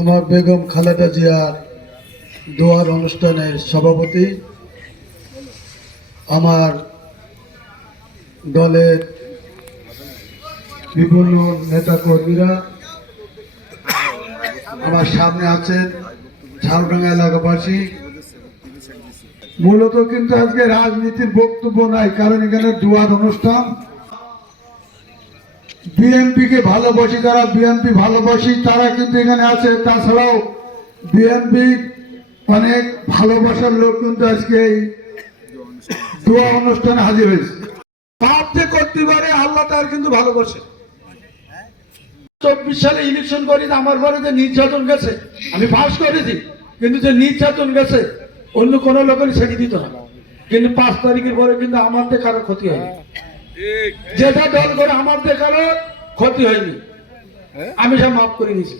আমার বেগম খালেদা জিয়ার দোয়ার অনুষ্ঠানের সভাপতি, আমার দলের বিভিন্ন নেতাকর্মীরা, আমার সামনে আছেন ঝালডাঙ্গা এলাকাবাসী। মূলত কিন্তু আজকে রাজনীতির বক্তব্য নাই, কারণ এখানে দোয়ার অনুষ্ঠান। বিএনপিকে ভালোবাসি, যারা বিএনপি ভালোবাসি তারা কিন্তু এখানে আছে। তাছাড়াও বিএনপির অনেক ভালোবাসার লোক কিন্তু আজকে এই দোয়া অনুষ্ঠানে হাজির হয়েছে। পাপ যে করতে পারে আল্লাহ তার কিন্তু ভালোবাসে। 24 সালে ইলেকশন করি, আমার ঘরে যে নির্যাতন গেছে আমি পাস করেছি, কিন্তু যে নির্যাতন গেছে অন্য কোনো লোকের ছেড়ে দিত না। কিন্তু 5 তারিখের পরে কিন্তু আমাদের কারো ক্ষতি হয়নি, যেটা দল করে আমাদের কারো ক্ষতি হয়নি। আমি সব মাফ করে নিয়েছি।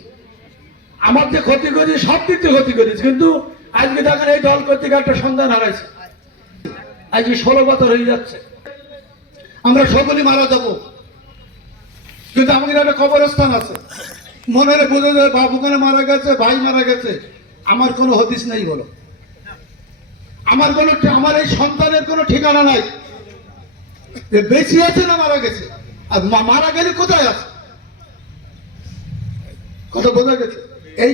আমার যে ক্ষতি করেছি সব দিক থেকে ক্ষতি করেছি, কিন্তু আজকে দেখেন এই দল কর্তৃক একটা সন্ধান হারাইছে। আজকে 16 বছর হয়ে যাচ্ছে, আমরা সকলেই মারা যাব, কিন্তু আমাদের একটা কবরস্থান আছে। মনে বোঝা যায় বাবু কেন মারা গেছে, ভাই মারা গেছে, আমার কোনো হদিস নেই। বলো, আমার এই সন্তানের কোনো ঠিকানা নাই, বেঁচে আছে না মারা গেছে। আর মারা গেলে কোথায় আছে, কথা বোঝা গেছে। এই